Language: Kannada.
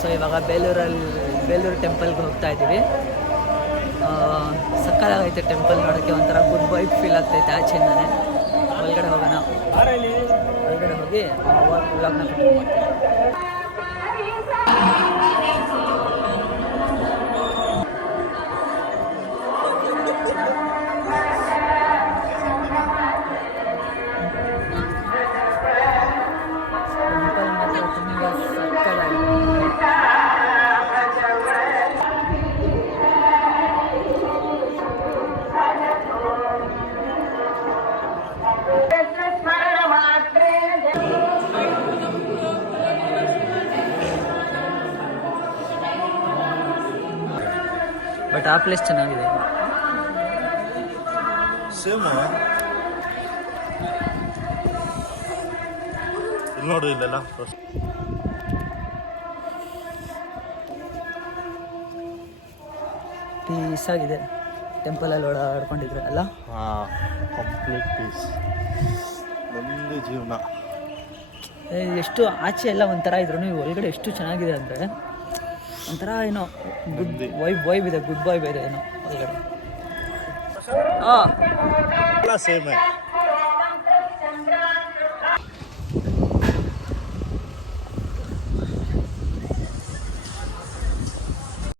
ಸೊ ಇವಾಗ ಬೇಲೂರು ಟೆಂಪಲ್ಗೆ ಹೋಗ್ತಾ ಇದ್ದೀವಿ. ಸಕ್ಕತ್ತಾಗೈತೆ ಟೆಂಪಲ್ ನೋಡೋಕ್ಕೆ, ಒಂಥರ ಗುಡ್ ವೈಬ್ ಫೀಲ್ ಆಗ್ತೈತೆ ಆಚೆಯಿಂದಾನೆ. ಒಳಗಡೆ ಹೋಗೋಣ, ಒಳಗಡೆ ಹೋಗಿ ವ್ಲಾಗ್ನ ಕಂಟಿನ್ಯೂ ಮಾಡ್ತೀನಿ. ಬಟ್ ಆ ಪ್ಲೇಸ್ ಚೆನ್ನಾಗಿದೆ. ಸೇಮ್ ಇಲ್ಲಿ ನೋಡು, ಇಲ್ಲೆಲ್ಲ ಪೀಸ್ ಆಗಿದೆ ಟೆಂಪಲಲ್ಲಿ ಓಡಾಡ್ಕೊಂಡಿದ್ರೆ ಅಲ್ಲ. Complete peace. ಒಂದು ಜೀವನ ಎಷ್ಟು ಆಚೆ ಎಲ್ಲ ಒಂಥರ ಇದ್ರು, ನೀವು ಒಳಗಡೆ ಎಷ್ಟು ಚೆನ್ನಾಗಿದೆ ಅಂದರೆ ಒಂಥರ ಏನೋ ಗುಡ್ ವೈಬ್ ಇದೆ, ಗುಡ್ ವೈಬ್ ಇದೆ ಏನೋ ಒಳಗಡೆ. ಸೇಮ್